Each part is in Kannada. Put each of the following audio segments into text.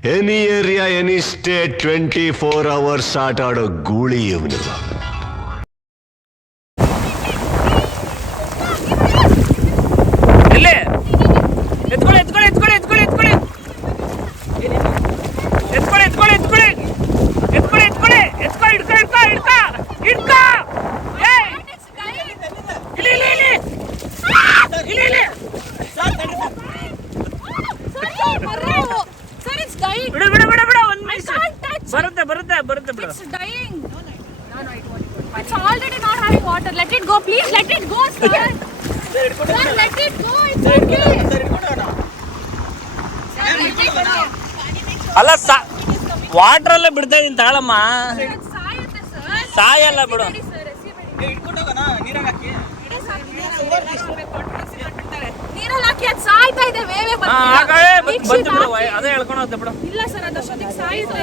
Any area any state twenty four hours ಆಟ ಆಡೋ ಗೂಳಿ ಇವನು ಎಲ್ಲಿ ಬರುತ್ತೆ ಬರುತ್ತೆ ಬರುತ್ತೆ bro it's dying already not having water let it go please let it go sir let it go it's going to sir ಅಲ್ಲ ಸಾ ವಾಟರ್ ಅಲ್ಲೇ ಬಿಡ್ತಾ ಇದೀನಿ ತಾಳಮ್ಮ. ಸಾಯಲ್ಲ ಬಿಡು. ಸಾಯ್ತಾ ನೀರಲ್ಲಿ ಹಾಕಿ. ಅದೇ ಹೇಳ್ಕೊಂಡು ಬಿಡು. ಇಲ್ಲ ಸರ್ ಅದಷ್ಟೊತ್ತಿಗೆ ಸಾಯಿದ್ರೆ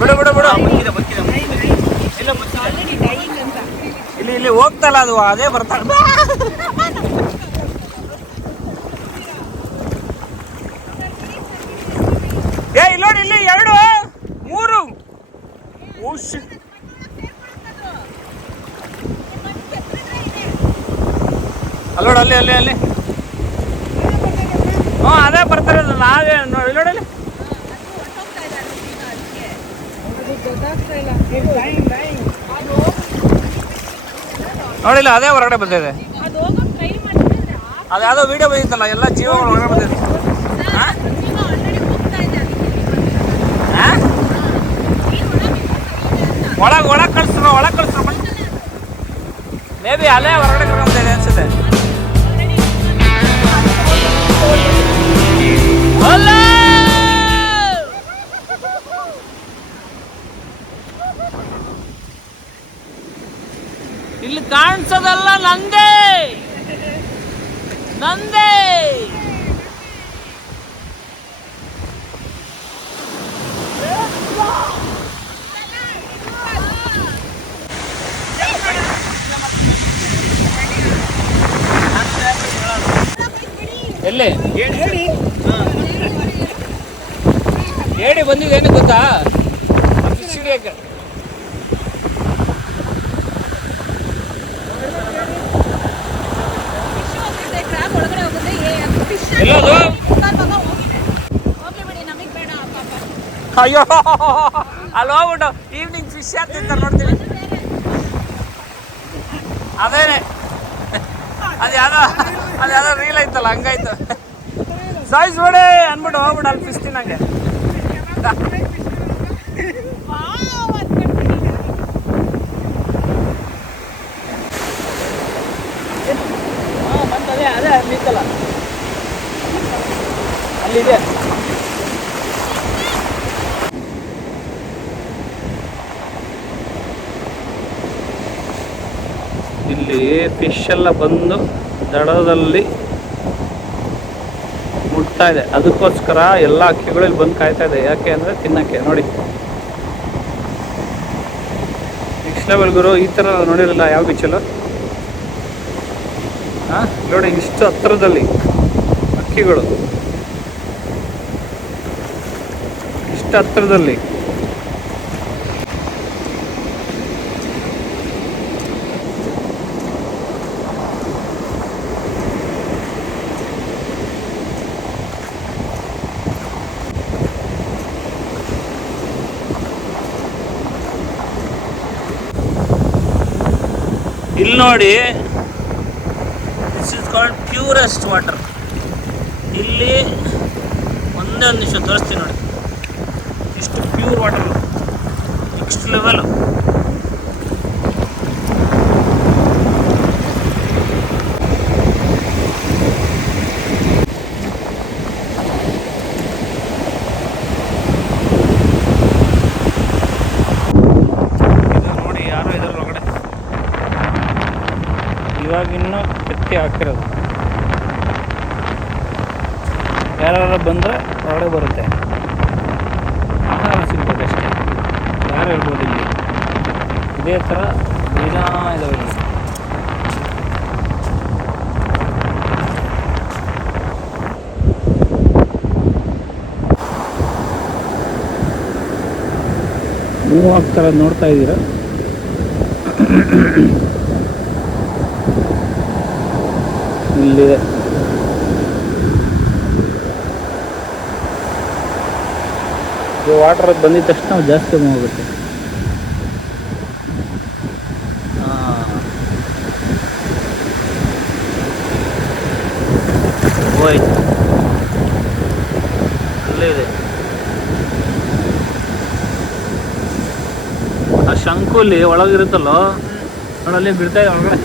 ಬಿಡು ಬಿಡು ಬಿಡು. ಇಲ್ಲಿ ಇಲ್ಲಿ ಹೋಗ್ತಲ್ಲ ಅದು, ಅದೇ ಬರ್ತಾ ಏ, ಇಲ್ಲಿ ಇಲ್ಲಿ ಎರಡು, ಮೂರು. shit. ಅಲ್ಲಿ ಅಲ್ಲಿ ಅಲ್ಲಿ. ಹ್ಞೂ ಅದೇ ಬರ್ತಾರೆ ನಾವೇ ನೋಡಿ. ನೋಡಿ ಅಲ್ಲಿ. ನೋಡಿಲ್ಲ, ಅದೇ ಹೊರಗಡೆ ಬಂದಿದೆ. ಅದು ಯಾವುದೋ ವಿಡಿಯೋ ಬಂದಿತ್ತಲ್ಲ, ಎಲ್ಲ ಜೀವಗಳು ಹೊರಗಡೆ ಬಂದಿದೆ? ಒಳಗೆ ಒಳಗೆ ಕಳಿಸ್ರು ಒಳಗೆ ಕಳಿಸ್ರು. ಮೇ ಬಿ ಅಲ್ಲೇ ಹೊರಗಡೆ ಕರ್ಕೊಂಡ್ ಬಂದಿದೆ ಅನ್ಸುತ್ತೆ. ಅಲ್ಲ! ಸಂಸದೆಲ್ಲ ನಂದೇ. ನಂದೇ. ಎಲ್ಲಿ? ಹೇಳಿ ಬಂದಿದ್ದೇನು ಗೊತ್ತಾ? ಸಿಡಿಯಕ್ಕೆ ಅಯ್ಯೋ ಅಲ್ಲಿ ಹೋಗ್ಬಿಟ್ಟು ಈವ್ನಿಂಗ್ ಫಿಶ್ ಅಂತ ತಿಂತಾರೆ ನೋಡ್ತೀನಿ? ಅದೇನೆ. ಅದು ಯಾವ್ದೋ ಅದು ಯಾವ್ದೋ ರೀಲ್ ಐತಲ್ಲ, ಹಂಗಾಯ್ತು. ಸಾಯ್ಸ್ ಬಿಡಿ ಅನ್ಬಿಟ್ಟು ಹೋಗ್ಬಿಡು, ಅಲ್ಲಿ ಫಿಶ್ ತಿನ್ನಂಗೆ. ಅದೇ ಅದೇ ನಿಂತಲ್ಲ ಇಲ್ಲಿ ಫಿಶ್ ಎಲ್ಲ ಬಂದು ದಡದಲ್ಲಿ ಮುಟ್ತಾ ಇದೆ. ಅದಕ್ಕೋಸ್ಕರ ಎಲ್ಲ ಅಕ್ಕಿಗಳು ಇಲ್ಲಿ ಬಂದು ಕಾಯ್ತಾ ಇದೆ. ಯಾಕೆ ಅಂದರೆ ತಿನ್ನಕ್ಕೆ. ನೋಡಿ. ನೆಕ್ಸ್ಟ್ ಲೆವೆಲ್ ಗುರು, ಈ ಥರ ನೋಡಿರಲ್ಲ ಯಾವ ಬೀಚಲ್ಲೂ ಹಾಂ? ನೋಡಿ, ಇಷ್ಟು ಹತ್ರದಲ್ಲಿ ಅಕ್ಕಿಗಳು. ಇಷ್ಟು ಹತ್ತಿರದಲ್ಲಿ ಇಲ್ಲಿ ನೋಡಿ this is called purest water ಇಲ್ಲಿ ಒಂದೇ ಒಂದು ನಿಮಿಷ ತೋರಿಸ್ತೀನಿ ನೋಡಿ. ಇಷ್ಟು ಪ್ಯೂರ್ ವಾಟರ್ ನೆಕ್ಸ್ಟ್ ಲೆವೆಲ್ ಇವಾಗಿನ್ನೂ ಹಾಕಿರೋದು. ಯಾರು ಬಂದ್ರೆ ಒಳಗೆ ಬರುತ್ತೆ. ಆಹಾರ ಸಿಗ್ಬೋದು ಅಷ್ಟೇ ಯಾರು ಹೇಳ್ಬೋದು ಇಲ್ಲಿ? ಇದೇ ಥರ ದಿನ ಇದಾವೆ ಮೂವ್ ಆಗ್ತಾರ ನೋಡ್ತಾ ಇದ್ದೀರಾ? ಇಲ್ಲಿದೆ. ವಾಟರ್ ಬಂದಿದ ತಕ್ಷಣ ಜಾಸ್ತಿ ಹೋಗುತ್ತೆ ಅಲ್ಲೇ ಇದೆ. ಆ ಶಂಕುಲಿ ಒಳಗಿರುತ್ತಲ್ಲೋ ನೋಡಿ, ಅಲ್ಲಿ ಬಿಡ್ತಾ ಇದೆ ಒಳಗಡೆ.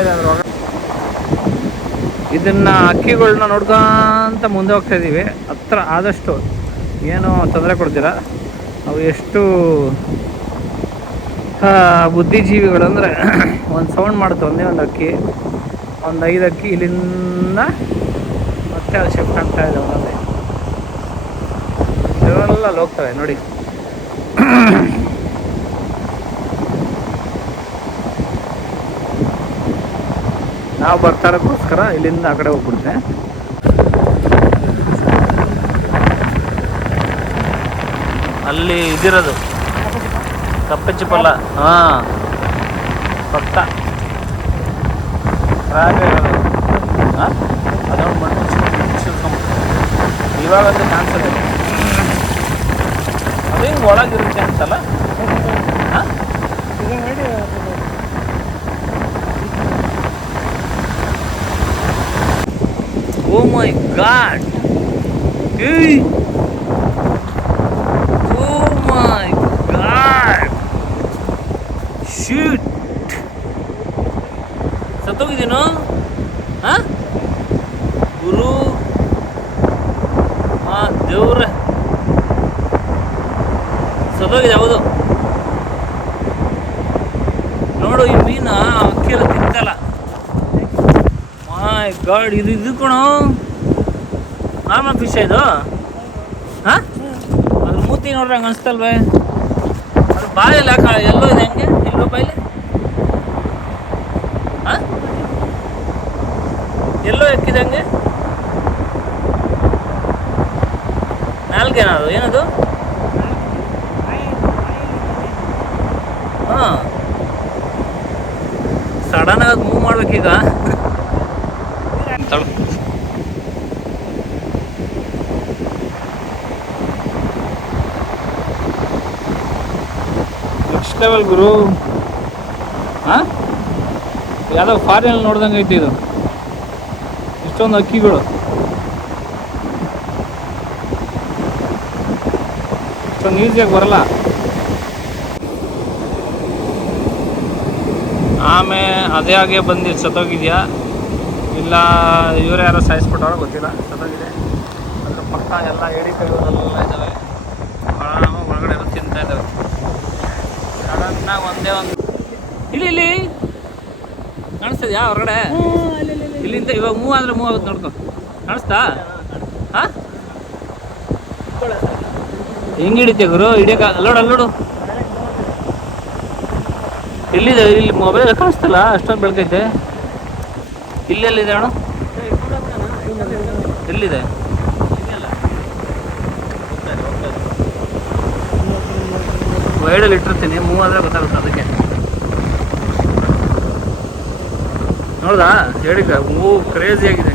ಇದೆ ಅದ್ರ ಇದನ್ನ ಅಕ್ಕಿಗಳನ್ನ ನೋಡ್ಕೊಂತ ಮುಂದೆ ಹೋಗ್ತಾ ಇದೀವಿ. ಹತ್ರ ಆದಷ್ಟು ಏನು ತೊಂದರೆ ಕೊಡ್ತೀರಾ? ಅವು ಎಷ್ಟು ಬುದ್ಧಿಜೀವಿಗಳು ಅಂದರೆ ಒಂದು ಸೌಂಡ್ ಮಾಡುತ್ತೆ, ಒಂದೇ ಒಂದು ಅಕ್ಕಿ, ಒಂದು ಐದು ಅಕ್ಕಿ ಇಲ್ಲಿಂದ ಮತ್ತೆ ಅದು ಶಿಫ್ಟ್ ಆಗ್ತಾ ಇದೆ ಒಂದೊಂದೇ. ಇವೆಲ್ಲ ಹೋಗ್ತವೆ ನೋಡಿ. ನಾವು ಬರ್ತಾ ಇರೋಕ್ಕೋಸ್ಕರ ಇಲ್ಲಿಂದ ಆ ಕಡೆ ಹೋಗ್ಬಿಡುತ್ತೆ ಅಲ್ಲಿ ಇದಿರೋದು. ಕಪ್ಪಚ್ಚಿ ಪಲ್ಲ ಹಾ. ಪಕ್ಕ. ರಾಗ ಹಾ? ಅದೊಂದು ಮಣ್ಣು ಇವಾಗ ಅದು ಇದೆ ಅದು ಹಿಂಗೆ ಒಳಗಿರುತ್ತೆ ಅಂತಲ್ಲ? ಹಾ? Oh my god. Hey! ದೇವ್ರ. ಸತ್ತೋಗಿದೆ ಹೌದು ನೋಡು ಈ ಮೀನು ಅಕ್ಕಿ ಎಲ್ಲ ತಿಂತಲ್ಲ. ಮೈ ಗಾಡ್ ಇದು ಇದು ಕಣೋ. ನಾರ್ಮಲ್ ಫಿಶ್ ಇದು? ಹಾಂ? ಅದ್ರ ಮೂತಿ ನೋಡ್ರೆ ಹಂಗೆ ಅನಿಸ್ತಲ್ವೇ? ಅದು ಬಾಯಲ್ಲಿ ಎಲ್ಲೋ ಇದೆ ಹಂಗೆ ಎಲ್ಲೋ ಬಾಯಲ್ಲಿ ಹಾ ಎಲ್ಲೋ ಎಕ್ಕಿದೆ ಹಂಗೆ ನಾಲ್ಕೇನದು ಏನದು? ಹಾಂ. ಸಡನ್ ಆಗಿ ಮೂವ್ ಮಾಡ್ಬೇಕೀಗ. ನೆಕ್ಸ್ಟ್ ಲೆವೆಲ್ ಗುರು. ಹಾಂ? ಯಾವುದೋ ಫಾರಿನಲ್ಲಿ ನೋಡ್ದಂಗೆ ಐತಿ ಇದು. ಇಷ್ಟೊಂದು ಅಕ್ಕಿಗಳು. ಇಷ್ಟೊಂದು ಈಸಿಯಾಗಿ ಬರಲ್ಲ. ಆಮೇಲೆ ಅದೇ ಹಾಗೆ ಬಂದು ಸತೋಗಿದೆಯಾ ಇಲ್ಲ ಇವರೇ ಯಾರೋ ಸಾಯಿಸ್ಬಿಟ್ಟವ್ರ ಗೊತ್ತಿಲ್ಲ. ಸತ್ತೋಗಿದೆ. ಅದ್ರ ಪಕ್ಕ ಎಲ್ಲ ಏಡಿ ಕೈಗಳೆಲ್ಲ ಇದ್ದಾವೆ ಭಾಳ ಒಳಗಡೆ ಎಲ್ಲ ತಿಂತಾ ಇದ್ದಾವೆ ಸಡನ್ನಾಗಿ ಒಂದೇ ಒಂದು ಇಲ್ಲಿ ಇಲ್ಲಿ. ಕಾಣಿಸ್ತದ್ಯಾ ಹೊರಗಡೆ? ಇಲ್ಲಿಂದ ಇವಾಗ ಮೂವ್ ಅಂದ್ರೆ ಮೂವ್ ಆಗುತ್ತೆ ನೋಡ್ಕೊ. ಕಾಣಿಸ್ತಾ. ಹಾ? ಹೆಂಗ್ ಹಿಡಿತೆ ಗುರು? ಹಿಡಿಯಕ ಅಲ್ಲೋಡು ಅಲ್ಲೋಡು. ಎಲ್ಲಿದೆ? ಇಲ್ಲಿ ಮೊಬೈಲ್ ಕಾಣಿಸ್ತಲ್ಲ, ಅಷ್ಟೊಂದು ಬೆಳಕೈತೆ. ಇಲ್ಲೆಲ್ಲಿದೆ ಅಣ್ಣ? ಎಲ್ಲಿದೆ? ವೈಡಲ್ಲಿ ಇಟ್ಟಿರ್ತೀನಿ, ಮೂವ್ ಆದ್ರೆ ಗೊತ್ತಾಗುತ್ತೆ ಅದಕ್ಕೆ. ನೋಡ್ದಾ? ಹೇಳಿದ ಮೂವ್ ಕ್ರೇಜಿ ಆಗಿದೆ.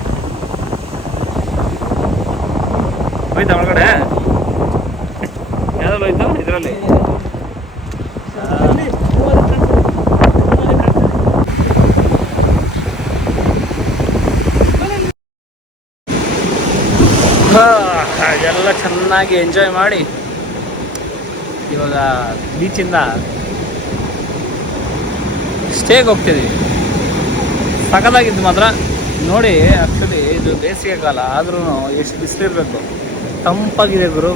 ಹೋಯ್ತಾ ಒಳಗಡೆ? ಹೋಯ್ತಾ ಇದರಲ್ಲಿ? ಎಲ್ಲ ಚೆನ್ನಾಗಿ ಎಂಜಾಯ್ ಮಾಡಿ ಇವಾಗ ಬೀಚಿಂದ ಸ್ಟೇಗೆ ಹೋಗ್ತಿದ್ವಿ. ಸಖತ್ತಾಗಿದ್ದು ಮಾತ್ರ. ನೋಡಿ ಆ್ಯಕ್ಚುಲಿ ಇದು ಬೇಸಿಗೆ ಕಾಲ ಆದ್ರೂ ಎಷ್ಟು ಬಿಸಿಲಿರಬೇಕು. ತಂಪಾಗಿದೆ ಗುರು.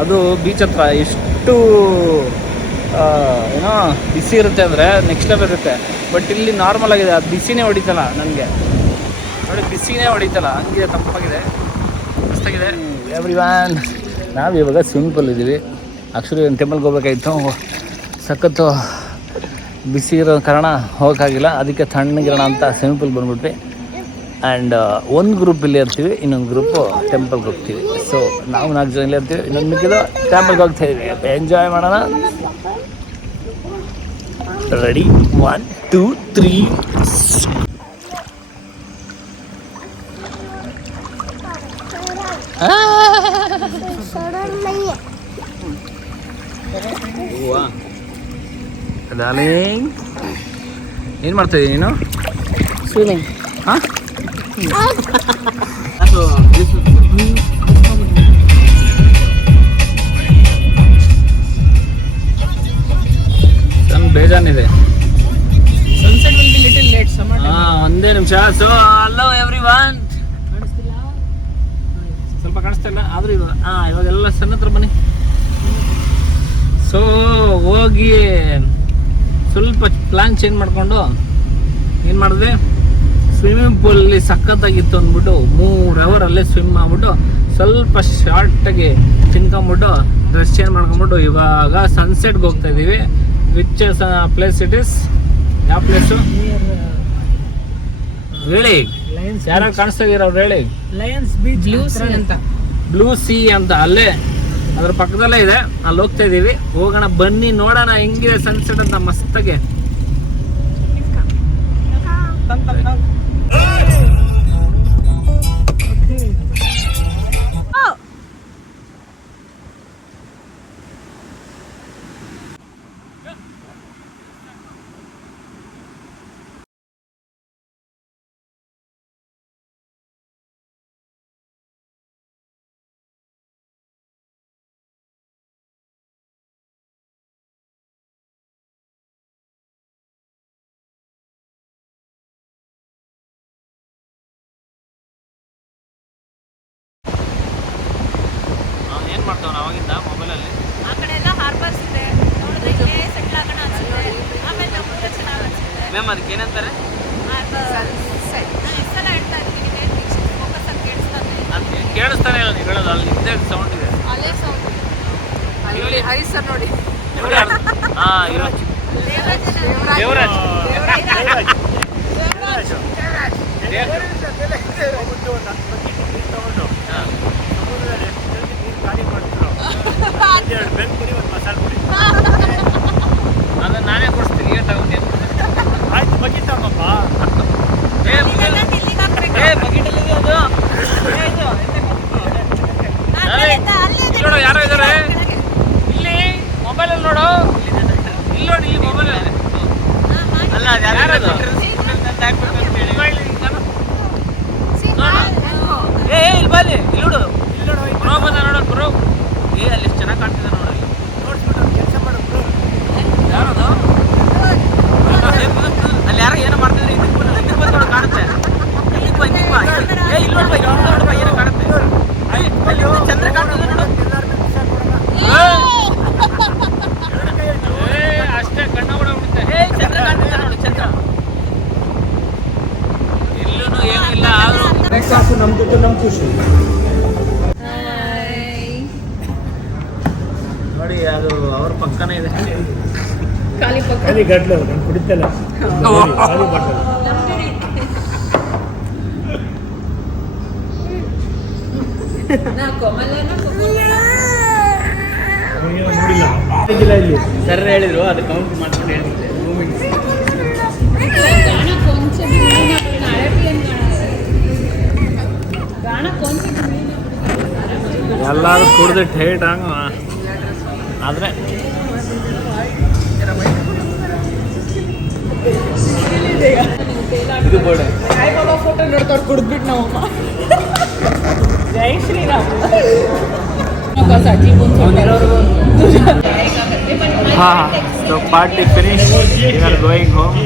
ಅದು ಬೀಚ್ ಹತ್ರ ಎಷ್ಟು ಏನೋ ಬಿಸಿ ಇರುತ್ತೆ ಅಂದರೆ ನೆಕ್ಸ್ಟ್ ಲೆವೆಲ್ ಇರುತ್ತೆ. ಬಟ್ ಇಲ್ಲಿ ನಾರ್ಮಲ್ ಆಗಿದೆ ಅದು ಬಿಸಿನೇ ಹೊಡಿತಲ್ಲ ನನಗೆ. ನೋಡಿ ಬಿಸಿನೇ ಹೊಡಿತಲ್ಲ ಹಂಗೆ ತಂಪಾಗಿದೆ, ಮಸ್ತಾಗಿದೆ. ಎವ್ರಿ ವ್ಯಾನ್ ನಾವು ಇವಾಗ ಸ್ವಿಮ್ಮಿಂಗ್ ಪೂಲ್ ಇದ್ದೀವಿ. ಒಂದು ಟೆಂಪಲ್ಗೆ ಹೋಗ್ಬೇಕಾಗಿತ್ತು? ಸಖತ್ತು ಬಿಸಿ ಇರೋ ಕಾರಣ ಹೋಗೋಕ್ಕಾಗಿಲ್ಲ. ಅದಕ್ಕೆ ತಣ್ಣಗಿರೋಣ ಅಂತ ಸ್ವಿಮ್ಮಿಂಗ್ ಪೂಲ್ ಬಂದ್ಬಿಟ್ವಿ. ಆ್ಯಂಡ್ ಒಂದು ಗ್ರೂಪ್ ಇಲ್ಲಿ ಇರ್ತೀವಿ ಇನ್ನೊಂದು ಗ್ರೂಪು ಟೆಂಪಲ್ಗೆ ಹೋಗ್ತೀವಿ ಸೊ ನಾವು ನಾಲ್ಕು ಜನ ಇಲ್ಲಿ ಇರ್ತೀವಿ ಇನ್ನೊಂದು ಮಿಕ್ಕಿದ ಟೆಂಪಲ್ಗೆ ಹೋಗ್ತಾ ಇದ್ದೀವಿ. ಎಂಜಾಯ್ ಮಾಡೋಣ. Ready one two three darling ಏನು ಮಾಡ್ತಾ ಇದ್ದೀನಿ ನೀನು? ಸ್ವಿಮ್ಮಿಂಗ್ ಹಾಂ ನನ್ನ ಬೇಜಾನಿದೆ. Sunset will be little. ಹಾಂ ಒಂದೇ ನಿಮಿಷ. ಸೊ ಹಲೋ ಎವ್ರಿ ಒನ್ ಸ್ವಲ್ಪ ಕಾಣಿಸ್ತಾ ಇಲ್ಲ ಆದರೂ ಇವಾಗ ಹಾಂ ಇವಾಗೆಲ್ಲ ಸಣ್ಣ ಹತ್ರ ಬನ್ನಿ. ಸೊ ಹೋಗಿ ಸ್ವಲ್ಪ ಪ್ಲ್ಯಾನ್ ಚೇಂಜ್ ಮಾಡಿಕೊಂಡು ಏನು ಮಾಡಿದೆ ಸ್ವಿಮ್ಮಿಂಗ್ ಪೂಲಲ್ಲಿ ಸಖತ್ತಾಗಿತ್ತು ಅಂದ್ಬಿಟ್ಟು ಮೂರು ಅವರ್ ಅಲ್ಲೇ ಸ್ವಿಮ್ ಮಾಡ್ಬಿಟ್ಟು ಸ್ವಲ್ಪ ಶಾರ್ಟಾಗಿ ತಿನ್ಕೊಂಬಿಟ್ಟು ಡ್ರೆಸ್ ಚೇಂಜ್ ಮಾಡ್ಕೊಂಬಿಟ್ಟು ಇವಾಗ ಸನ್ಸೆಟ್ಗೆ ಹೋಗ್ತಾ ಇದ್ದೀವಿ ವಿಚ್ ಪ್ಲೇಸ್ ಇಟ್ ಇಸ್ ಯಾವ ಪ್ಲೇಸು ಹೇಳಿ ಯಾರು ಕಾಣಿಸ್ತಾ ಇದೀರ ಅವ್ರು ಹೇಳಿ? ಲಯನ್ಸ್ ಬೀಚ್ ಬ್ಲೂ ಸಿ ಅಂತ. ಬ್ಲೂ ಸಿ ಅಂತ ಅಲ್ಲೇ ಅದ್ರ ಪಕ್ಕದಲ್ಲೇ ಇದೆ ಅಲ್ಲಿ ಹೋಗ್ತಾ ಇದೀವಿ. ಹೋಗೋಣ ಬನ್ನಿ ನೋಡೋಣ ಹೆಂಗಿದೆ ಸನ್ಸೆಟ್ ಅಂತ ಮಸ್ತಾಗೆ. ಮ್ಯಾಮ್ ಅದಕ್ಕೆ ಏನಂತಾರೆ? ಕೇಳಿಸ್ತಾನೆ ಕೇಳಿಸ್ತಾನೆ ಇಲ್ಲ ನೀವು ಹೇಳೋದು ಅಲ್ಲಿ ಇದೆ. ಸೌಂಡ್ ಇದೆ. ಅಲ್ಲೇ ಸೌಂಡ್ ಇಲ್ಲಿ ಹರಿ ಸರ್ ನೋಡಿ. ಹಾಂ ದೇವರಾಜ್. ಅದನ್ನ ನಾನೇ ಕೊಡಿಸ್ತೀನಿ ಅದು ಅವ್ರ ಪಕ್ಕನೇ ಇದೆ ಖಾಲಿ ಪಕ್ಕ ಖಾಲಿ ಗಟ್ಲು ನಾನು ಕುಡಿತಲ್ಲ ಖಾಲಿ ಬಾಟಲ್ ನೋಡಿಲ್ಲ ಸರ್ ಹೇಳಿದ್ರು ಅದು ಕೌಂಟ್ ಮಾಡ್ಕೊಂಡು ಹೇಳ್ತಿದ್ದೆ ಮೂಮೆಂಟ್ಸ್ ಎಲ್ಲರೂ ಕುಡ್ದು ಟೈಟ್ ಹಂಗ ಆದರೆ ಇದು ಬೋರ್ಡ್ ಸಾಯಿಬಾಬಾ ಫೋಟೋ ನೋಡ್ಕೊಂಡು ಕುಡಿದ್ಬಿಟ್ಟು ನಾವಮ್ಮ ಜೈ ಶ್ರೀರಾಮ್. ಹಾಂ so party finish you are going home